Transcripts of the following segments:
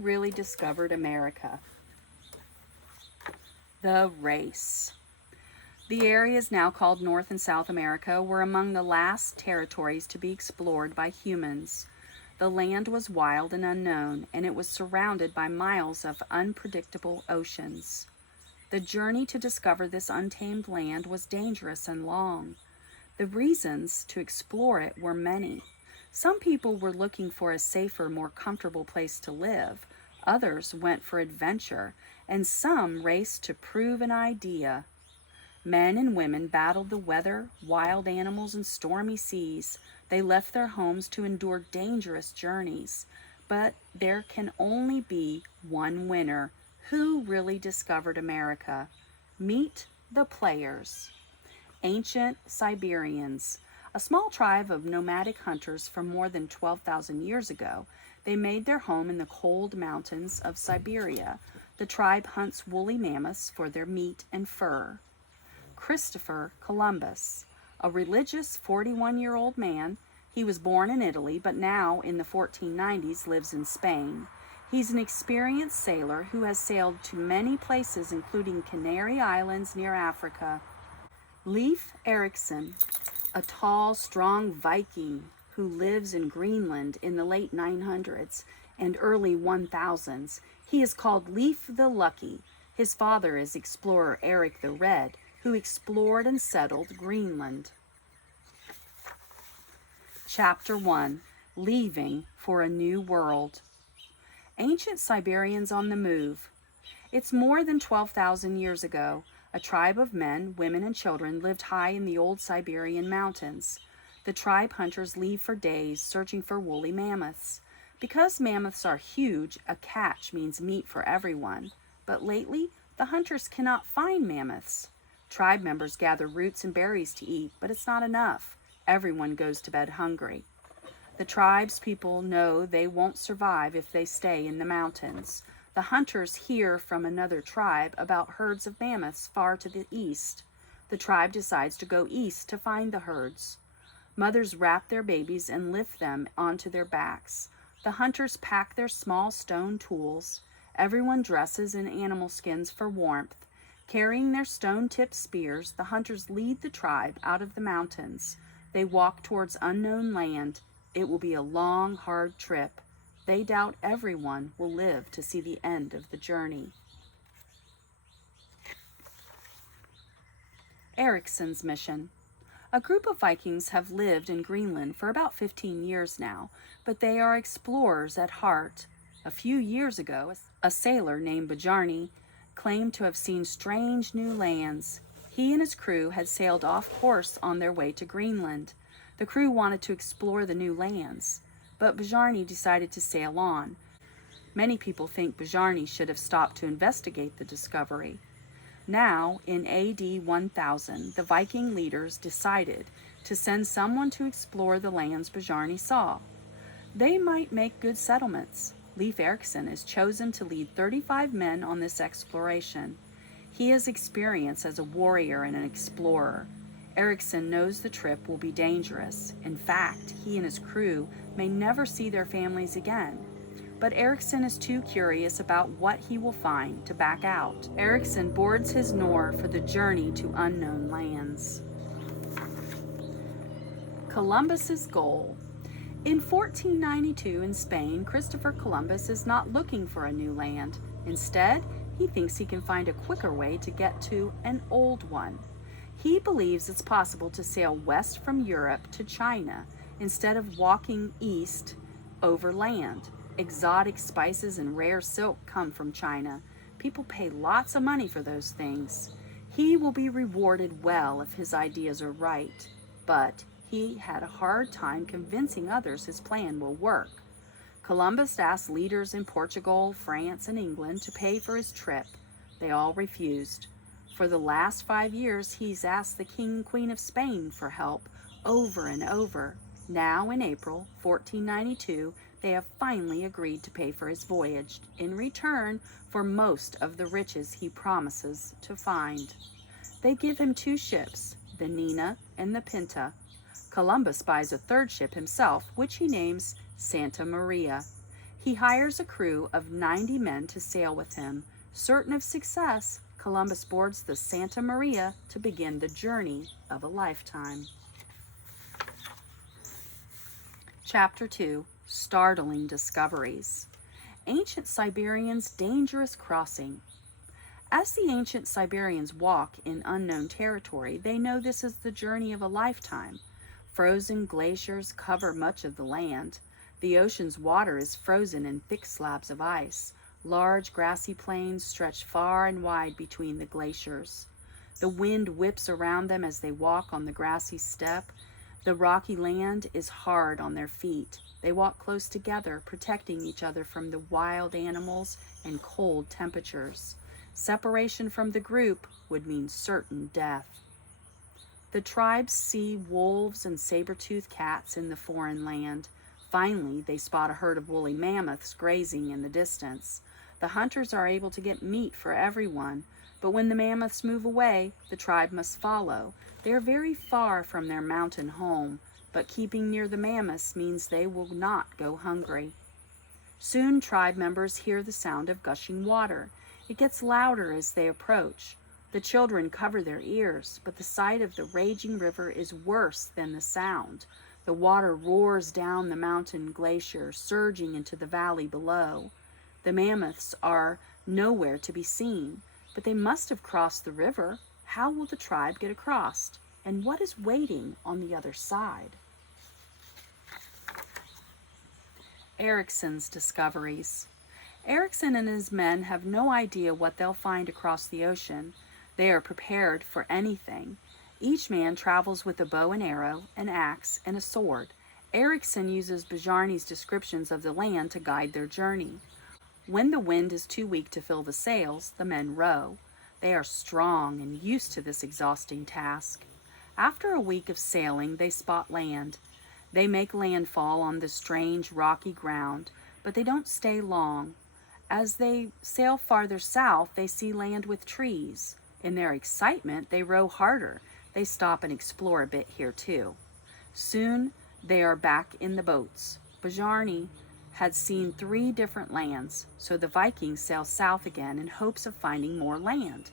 Who really discovered America? The race. The areas now called North and South America were among the last territories to be explored by humans. The land was wild and unknown, and it was surrounded by miles of unpredictable oceans. The journey to discover this untamed land was dangerous and long. The reasons to explore it were many. Some people were looking for a safer, more comfortable place to live. Others went for adventure, and some raced to prove an idea. Men and women battled the weather, wild animals, and stormy seas. They left their homes to endure dangerous journeys. But there can only be one winner. Who really discovered America? Meet the players. Ancient Siberians. A small tribe of nomadic hunters from more than 12,000 years ago. They made their home in the cold mountains of Siberia. The tribe hunts woolly mammoths for their meat and fur. Christopher Columbus, a religious 41-year-old man. He was born in Italy, but now in the 1490s lives in Spain. He's an experienced sailor who has sailed to many places, including Canary Islands near Africa. Leif Erikson, a tall, strong Viking who lives in Greenland in the late 900s and early 1000s. He is called Leif the Lucky. His father is explorer Eric the Red, who explored and settled Greenland. Chapter 1. Leaving for a New World. Ancient Siberians on the move. It's more than 12,000 years ago. A tribe of men, women, and children lived high in the old Siberian mountains. The tribe hunters leave for days searching for woolly mammoths. Because mammoths are huge, a catch means meat for everyone. But lately, the hunters cannot find mammoths. Tribe members gather roots and berries to eat, but it's not enough. Everyone goes to bed hungry. The tribe's people know they won't survive if they stay in the mountains. The hunters hear from another tribe about herds of mammoths far to the east. The tribe decides to go east to find the herds. Mothers wrap their babies and lift them onto their backs. The hunters pack their small stone tools. Everyone dresses in animal skins for warmth. Carrying their stone-tipped spears, the hunters lead the tribe out of the mountains. They walk towards unknown land. It will be a long, hard trip. They doubt everyone will live to see the end of the journey. Erikson's mission. A group of Vikings have lived in Greenland for about 15 years now, but they are explorers at heart. A few years ago, a sailor named Bjarni claimed to have seen strange new lands. He and his crew had sailed off course on their way to Greenland. The crew wanted to explore the new lands, but Bjarni decided to sail on. Many people think Bjarni should have stopped to investigate the discovery. Now, in AD 1000, the Viking leaders decided to send someone to explore the lands Bjarni saw. They might make good settlements. Leif Erikson is chosen to lead 35 men on this exploration. He has experience as a warrior and an explorer. Erikson knows the trip will be dangerous. In fact, he and his crew may never see their families again. But Erikson is too curious about what he will find to back out. Erikson boards his Nor for the journey to unknown lands. Columbus's goal. In 1492 in Spain, Christopher Columbus is not looking for a new land. Instead, he thinks he can find a quicker way to get to an old one. He believes it's possible to sail west from Europe to China instead of walking east over land. Exotic spices and rare silk come from China. People pay lots of money for those things. He will be rewarded well if his ideas are right, but he had a hard time convincing others his plan will work. Columbus asked leaders in Portugal, France, and England to pay for his trip. They all refused. For the last 5 years, he's asked the King and Queen of Spain for help over and over. Now, in April 1492, they have finally agreed to pay for his voyage in return for most of the riches he promises to find. They give him 2 ships, the Nina and the Pinta. Columbus buys a 3rd ship himself, which he names Santa Maria. He hires a crew of 90 men to sail with him. Certain of success, Columbus boards the Santa Maria to begin the journey of a lifetime. Chapter 2. Startling Discoveries. Ancient Siberians' Dangerous Crossing. As the ancient Siberians walk in unknown territory, they know this is the journey of a lifetime. Frozen glaciers cover much of the land. The ocean's water is frozen in thick slabs of ice. Large grassy plains stretch far and wide between the glaciers. The wind whips around them as they walk on the grassy steppe. The rocky land is hard on their feet. They walk close together, protecting each other from the wild animals and cold temperatures. Separation from the group would mean certain death. The tribes see wolves and saber-toothed cats in the foreign land. Finally, they spot a herd of woolly mammoths grazing in the distance. The hunters are able to get meat for everyone, but when the mammoths move away, the tribe must follow. They are very far from their mountain home, but keeping near the mammoths means they will not go hungry. Soon, tribe members hear the sound of gushing water. It gets louder as they approach. The children cover their ears, but the sight of the raging river is worse than the sound. The water roars down the mountain glacier, surging into the valley below. The mammoths are nowhere to be seen, but they must have crossed the river. How will the tribe get across? And what is waiting on the other side? Ericsson's discoveries. Ericsson and his men have no idea what they'll find across the ocean. They are prepared for anything. Each man travels with a bow and arrow, an axe, and a sword. Ericsson uses Bjarne's descriptions of the land to guide their journey. When the wind is too weak to fill the sails, the men row. They are strong and used to this exhausting task. After a week of sailing, they spot land. They make landfall on the strange rocky ground, but they don't stay long. As they sail farther south, they see land with trees. In their excitement, they row harder. They stop and explore a bit here too. Soon, they are back in the boats. Bjarne had seen 3 different lands, so the Vikings sail south again in hopes of finding more land.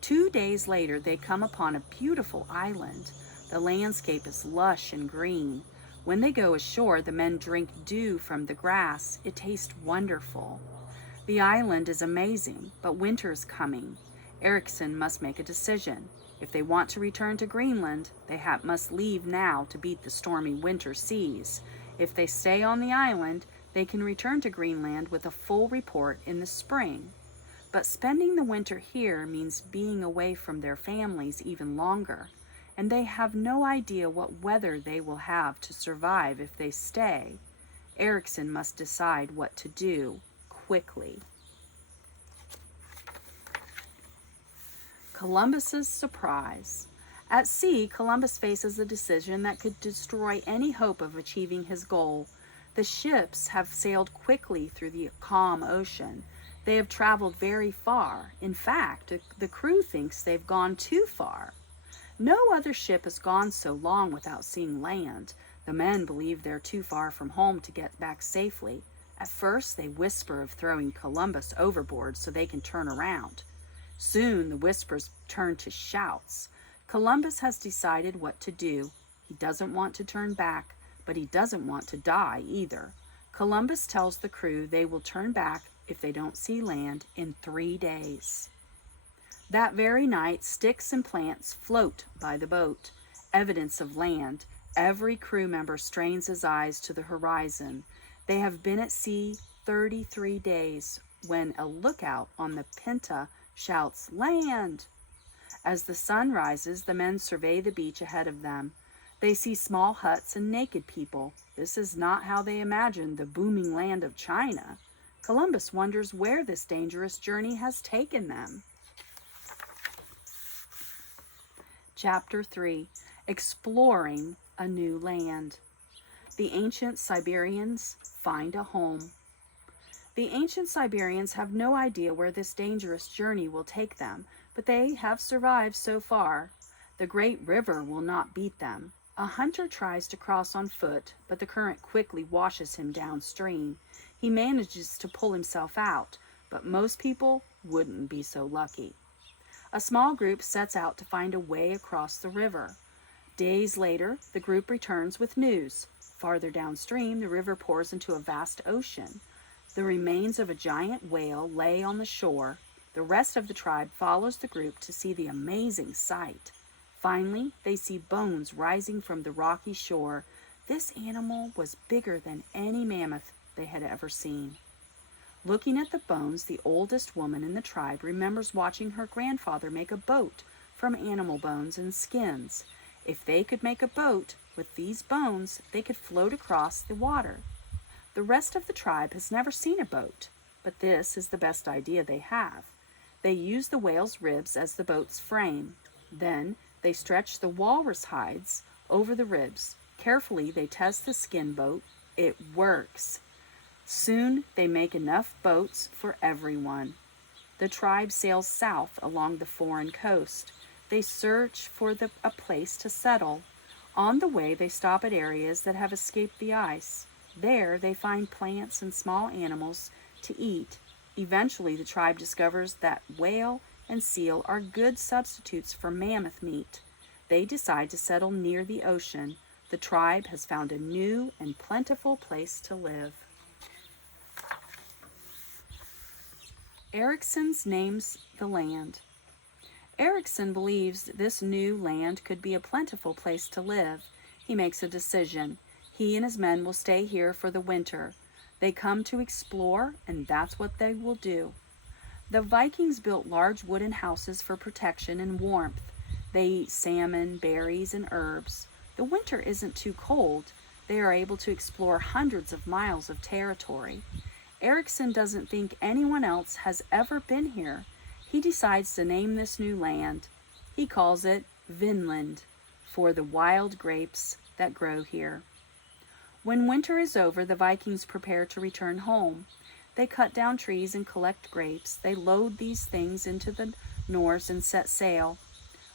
2 days later, they come upon a beautiful island. The landscape is lush and green. When they go ashore, the men drink dew from the grass. It tastes wonderful. The island is amazing, but winter is coming. Ericsson must make a decision. If they want to return to Greenland, they must leave now to beat the stormy winter seas. If they stay on the island, they can return to Greenland with a full report in the spring. But spending the winter here means being away from their families even longer, and they have no idea what weather they will have to survive if they stay. Ericsson must decide what to do quickly. Columbus's surprise. At sea, Columbus faces a decision that could destroy any hope of achieving his goal. The ships have sailed quickly through the calm ocean. They have traveled very far. In fact, the crew thinks they've gone too far. No other ship has gone so long without seeing land. The men believe they're too far from home to get back safely. At first, they whisper of throwing Columbus overboard so they can turn around. Soon, the whispers turn to shouts. Columbus has decided what to do. He doesn't want to turn back, but he doesn't want to die either. Columbus tells the crew they will turn back if they don't see land in 3 days. That very night, sticks and plants float by the boat, evidence of land. Every crew member strains his eyes to the horizon. They have been at sea 33 days when a lookout on the Pinta shouts, "Land!" As the sun rises, the men survey the beach ahead of them. They see small huts and naked people. This is not how they imagined the booming land of China. Columbus wonders where this dangerous journey has taken them. Chapter 3. Exploring a New Land. The ancient Siberians find a home. The ancient Siberians have no idea where this dangerous journey will take them, but they have survived so far. The great river will not beat them. A hunter tries to cross on foot, but the current quickly washes him downstream. He manages to pull himself out, but most people wouldn't be so lucky. A small group sets out to find a way across the river. Days later, the group returns with news. Farther downstream, the river pours into a vast ocean. The remains of a giant whale lay on the shore. The rest of the tribe follows the group to see the amazing sight. Finally, they see bones rising from the rocky shore. This animal was bigger than any mammoth they had ever seen. Looking at the bones, the oldest woman in the tribe remembers watching her grandfather make a boat from animal bones and skins. If they could make a boat with these bones, they could float across the water. The rest of the tribe has never seen a boat, but this is the best idea they have. They use the whale's ribs as the boat's frame. Then they stretch the walrus hides over the ribs. Carefully, they test the skin boat. It works. Soon, they make enough boats for everyone. The tribe sails south along the foreign coast. They search for a place to settle. On the way, they stop at areas that have escaped the ice. There, they find plants and small animals to eat. Eventually, the tribe discovers that whale and seal are good substitutes for mammoth meat. They decide to settle near the ocean. The tribe has found a new and plentiful place to live. Erickson names the land. Erickson believes this new land could be a plentiful place to live. He makes a decision. He and his men will stay here for the winter. They come to explore, and that's what they will do. The Vikings built large wooden houses for protection and warmth. They eat salmon, berries, and herbs. The winter isn't too cold. They are able to explore hundreds of miles of territory. Erickson doesn't think anyone else has ever been here. He decides to name this new land. He calls it Vinland, for the wild grapes that grow here. When winter is over, the Vikings prepare to return home. They cut down trees and collect grapes. They load these things into the Norse and set sail.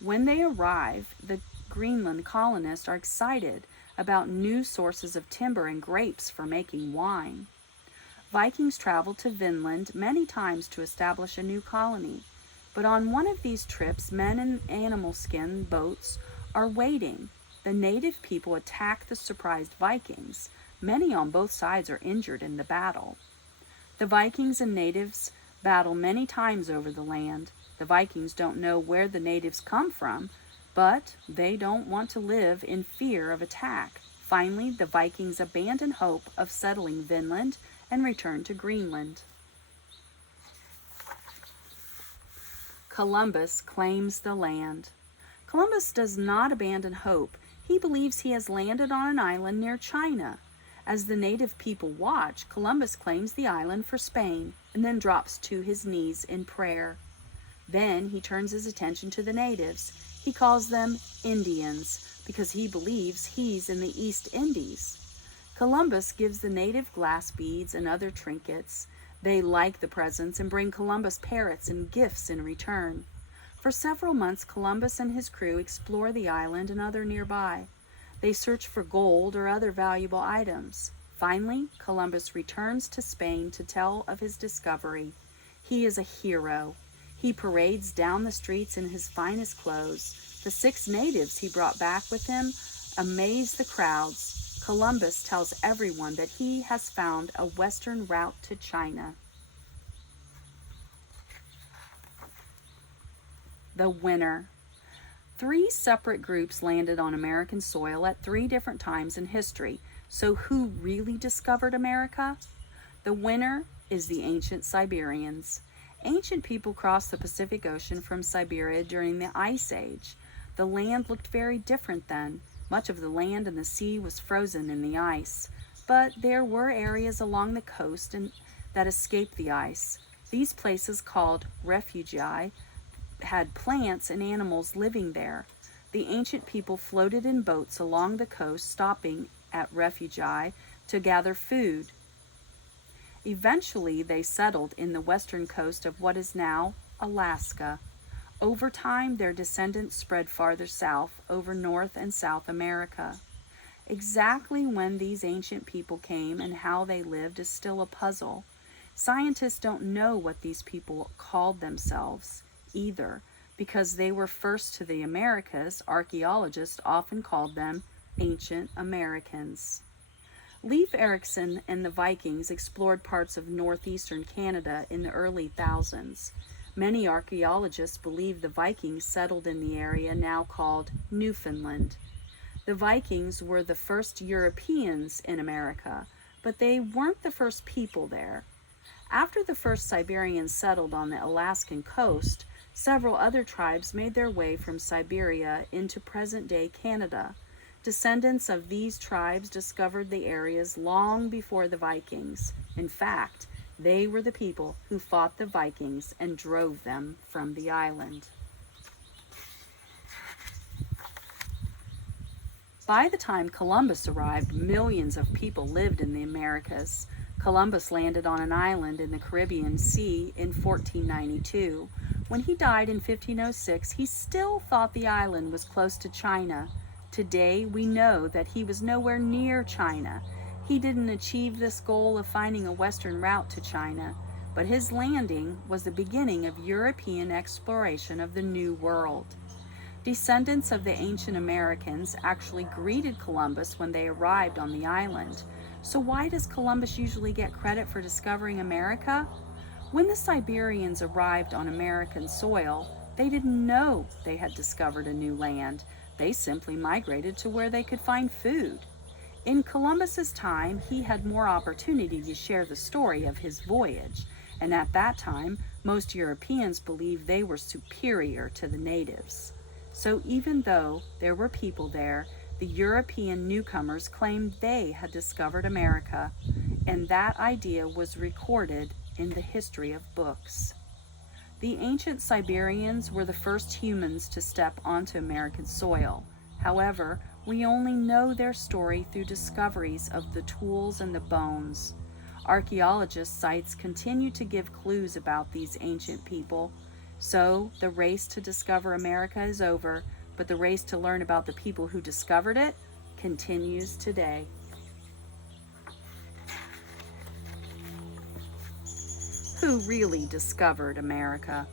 When they arrive, the Greenland colonists are excited about new sources of timber and grapes for making wine. Vikings traveled to Vinland many times to establish a new colony, but on one of these trips, men in animal skin boats are waiting. The native people attack the surprised Vikings. Many on both sides are injured in the battle. The Vikings and natives battle many times over the land. The Vikings don't know where the natives come from, but they don't want to live in fear of attack. Finally, the Vikings abandon hope of settling Vinland and return to Greenland. Columbus claims the land. Columbus does not abandon hope. He believes he has landed on an island near China. As the native people watch, Columbus claims the island for Spain and then drops to his knees in prayer. Then he turns his attention to the natives. He calls them Indians because he believes he's in the East Indies. Columbus gives the native glass beads and other trinkets. They like the presents and bring Columbus parrots and gifts in return. For several months, Columbus and his crew explore the island and other nearby. They search for gold or other valuable items. Finally, Columbus returns to Spain to tell of his discovery. He is a hero. He parades down the streets in his finest clothes. The 6 natives he brought back with him amaze the crowds. Columbus tells everyone that he has found a western route to China. The winner. 3 separate groups landed on American soil at 3 different times in history. So who really discovered America? The winner is the ancient Siberians. Ancient people crossed the Pacific Ocean from Siberia during the Ice Age. The land looked very different then. Much of the land and the sea was frozen in the ice, but there were areas along the coast that escaped the ice. These places, called refugii, had plants and animals living there. The ancient people floated in boats along the coast, stopping at refugii to gather food. Eventually, they settled in the western coast of what is now Alaska. Over time, their descendants spread farther south over North and South America. Exactly when these ancient people came and how they lived is still a puzzle. Scientists don't know what these people called themselves either. Because they were first to the Americas, archaeologists often called them ancient Americans. Leif Erikson and the Vikings explored parts of northeastern Canada in the early thousands. Many archaeologists believe the Vikings settled in the area now called Newfoundland. The Vikings were the first Europeans in America, but they weren't the first people there. After the first Siberians settled on the Alaskan coast, several other tribes made their way from Siberia into present-day Canada. Descendants of these tribes discovered the areas long before the Vikings. In fact, they were the people who fought the Vikings and drove them from the island. By the time Columbus arrived, millions of people lived in the Americas. Columbus landed on an island in the Caribbean Sea in 1492. When he died in 1506, he still thought the island was close to China. Today, we know that he was nowhere near China. He didn't achieve this goal of finding a western route to China, but his landing was the beginning of European exploration of the New World. Descendants of the ancient Americans actually greeted Columbus when they arrived on the island. So why does Columbus usually get credit for discovering America? When the Siberians arrived on American soil, they didn't know they had discovered a new land. They simply migrated to where they could find food. In Columbus's time, he had more opportunity to share the story of his voyage, and at that time, most Europeans believed they were superior to the natives. So even though there were people there, the European newcomers claimed they had discovered America, and that idea was recorded in the history of books. The ancient Siberians were the first humans to step onto American soil. However, we only know their story through discoveries of the tools and the bones. Archaeologist sites continue to give clues about these ancient people. So, the race to discover America is over, but the race to learn about the people who discovered it continues today. Who really discovered America?